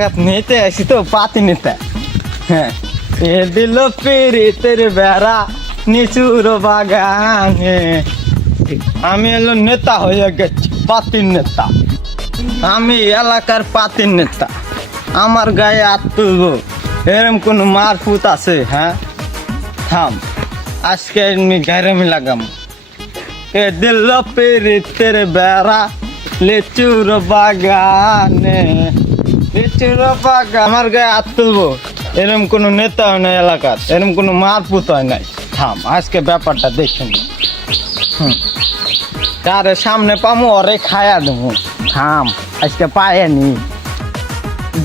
এলাকাত নিতে আসি তো, পাতি নেতা। হ্যাঁ এ দিল পেরেতের বেড়া, নিচুর বাগানে। আমি এলো নেতা হয়ে গেছি পাতির নেতা। আমি এলাকার পাতির নেতা। আমার গায়ে হাত তুলবো। এরম কোনো মারফুত আছে হ্যাঁ? থাম, আজকে আমি গায়ে লাগাম। এ দিল পেরেতের বেড়া লেচুর বাগান। আমার গায়ে হাত তুলবো। এরম কোনো নেতা হয় না এলাকার, এরম কোনো মারপুত হয় নাই। থাম, আজকে ব্যাপারটা দেখে নি। হুম। কারে সামনে পামু, ওরে খায়া দেবো। থাম, আজকে পায়নি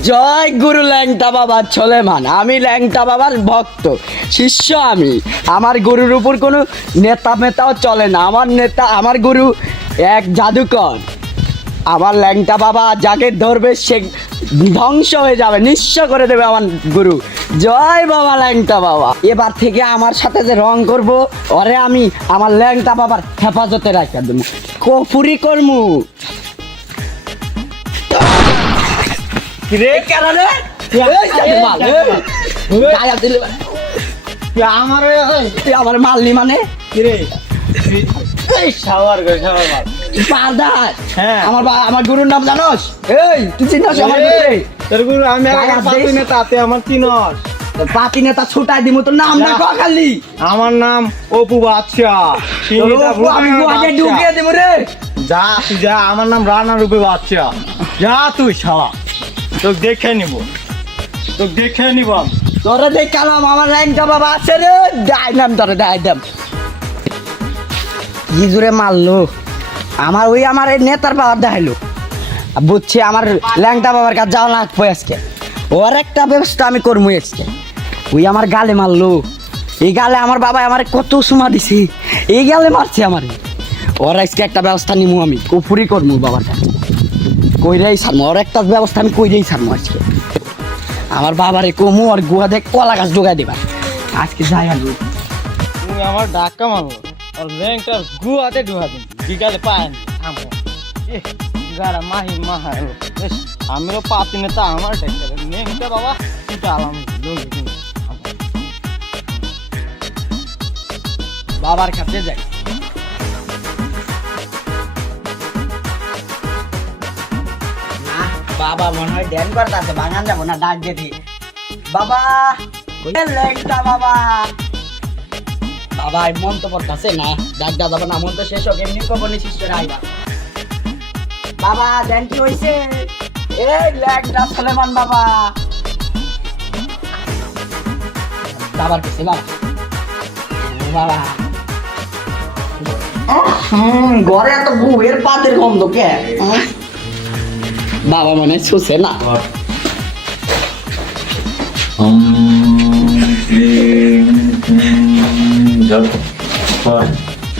জয় গুরু ল্যাংটা বাবার বাবা মান। আমি ল্যাংটা বাবার ভক্ত, শিষ্য আমি। আমার গুরুর উপর কোনো নেতা মেতাও চলে না। আমার নেতা, আমার গুরু এক জাদুকর। আমার ল্যাংটা বাবা যাকে ধরবে সে ধ্বংস হয়ে যাবে নিঃস্ব করে দেবে আমার গুরু জয় বাবা ল্যাংটা বাবা এবার থেকে আমার সাথে যে রং করব ওরে আমি আমার ল্যাংটা বাবার হেফাজতে রাখা দেবো কফুরি কর্মু রে কারণে মাল। মানে। আমার মারলি মানে রে এই শাওয়ার গো শাওয়ার মার হ্যাঁ। আমার আমার গুরুর নাম জানোস? এই তুই চিনস? আমার? তোর গুরু আমি পাতি নেতা তে আমার চিনস। তোর পাতি নেতা ছোটাই দিমু তোর নাম না। খালি? আমার নাম অপু বাদশা আমি গুয়াকে ঢুকিয়ে দিমু রে। যা তুই যা আমার নাম রানা রূপে বাদশা যা তুই শালা। তোকে দেখে নিব। তোকে দেখে নিব আমি। তোরে দেখালাম আমার বাবা আছে রে। ডাই নাম তোরে দাম। কি মারলো? আমার ওই আমার এই নেতার বাবার দেখাইলো। বুঝছি আমার ল্যাংটা বাবার কাছে যাওয়া লাগবে আজকে। ওর একটা ব্যবস্থা আমি করব আজকে। ওই আমার গালে মারলো। এই গালে আমার বাবা আমার কত সুমা দিছে। এই গালে মারছে আমার। ওর আজকে একটা ব্যবস্থা নিমু আমি। কুফুরি করব বাবার কাছে। কইরাই সারমো ওর একটা ব্যবস্থা আমি কইরাই সারমো আজকে। আমার বাবারে কমু, আর গুহা দেখ কলা গাছ ঢোকাই দেবা। আজকে যাই আমি আমার ডাক্কা মারবো আর ল্যাংটার গুয়াতে ঢুকা দিন। বেশ আমিও পাতি নেতা আমার ডাক্তার ল্যাংটা বাবা তুই আলাম লুঙ্গি কিনে বাবার কাছে যাই বাবা মনে হয় ড্যান করতে বাগান যাব না ডাক দিয়ে বাবা বাবা বাবা মন তো পড়তেছে না? ডাক দা যাব না মন তো শেষ হোক এমনি কবনি শিষ্যরা আইবা। বাবা দেন কি হইছে? এই লেংটা সলেমান বাবা। বাবার কাছে বাবা। বাবা। ঘরে এত পাতের গন্ধ কে? বাবা মানে শুছে না।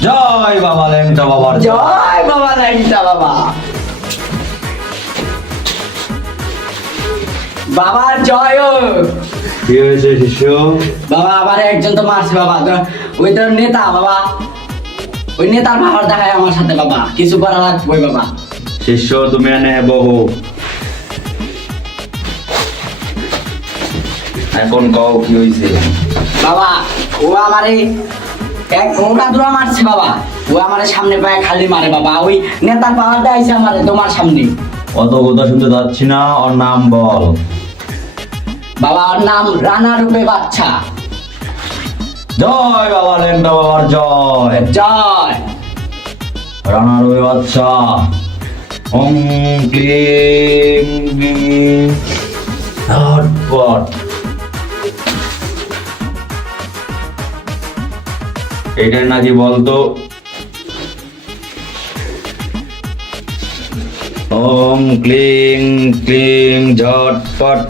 জয় বাবা ল্যাংটা বাবার জয়। বাবা ল্যাংটা বাবা। বাবার জয় কি হয়েছে শিশু? বাবা আবার একজন তো মারছে বাবা। ওই তো নেতা বাবা। ওই নেতার বাবার দেখায় আমার সাথে বাবা। কিছু করা লাগবে বাবা। শিষ্য তুমি এনে বহু। এখন কও কি হয়েছে বাবা ও আমারে এক দুরা মারছে বাবা। ও আমারে সামনে পায়ে খালি মারে বাবা। ওই নেতার আমারে তোমার সামনে। অত কথা শুনতে যাচ্ছি না ওর নাম বল। বাবা ওর নাম রানা রূপে বাচ্চা জয় বাবা ল্যাংটা বাবার জয়। জয়। রানা রবি বাচ্চা ওম ক্লিং গ্লিং হটপট এইটার নাকি বলতো ওম ক্লিং ক্লিং ঝটপট।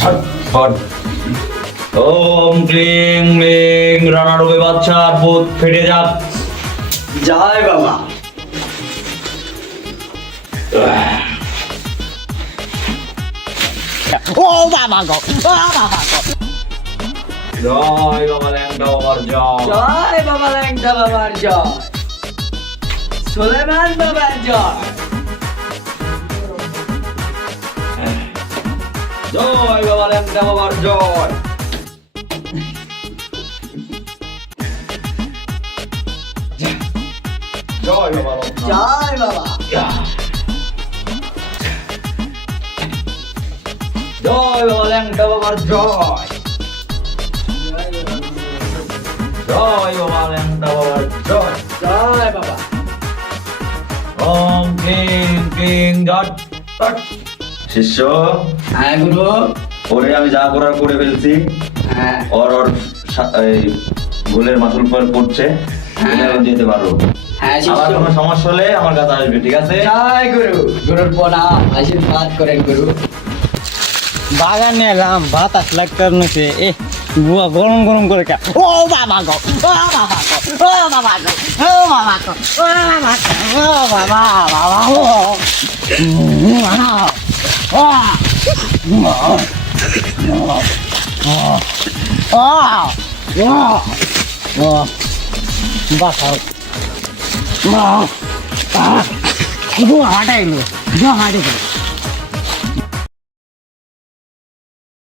ছটপট ওম ক্লিং ক্লিং রানা রবি বাচ্চার ভূত ফেটে যাক। জয় বাবা। ও বাবা গো ও বাবা গো জয় বাবা ল্যাংটা বাবার জয়। জয় বাবা ল্যাংটা বাবার জয় সোলেমান বাবার জয় জয় বাবা ল্যাংটা বাবার জয়। জয় বাবা। জয় বাবা। জয় বাবা ল্যাংটা বাবার জয় জয় বাবা। ল্যাংটা বাবার জয় জয় বাবা ওম ক্লিং ক্লিং ডট ডট শিষ্য হ্যাঁ গুরু। ওরে আমি যা করার করে ফেলছি হ্যাঁ। ওর ওর ভুলের মাসুল পর পড়ছে যেতে পারো। হ্যাঁ আবার কোনো সমস্যা হলে আমার কাছে আসবে ঠিক আছে? জয় গুরু। গুরুর প্রণাম। আশীর্বাদ করেন গুরু। বাগানে এলাম বাতাস লাগতে নিচে এ বুয়া গরম গরম করে কা ও বাবা গো ও বাবা গো ও বাবা গো ও বাবা গো ও বাবা গো ও বাবা বাবা ও উম, আহ, ও ও ও ও বাসা মা হাঁটাইলো হাঁটাইলো।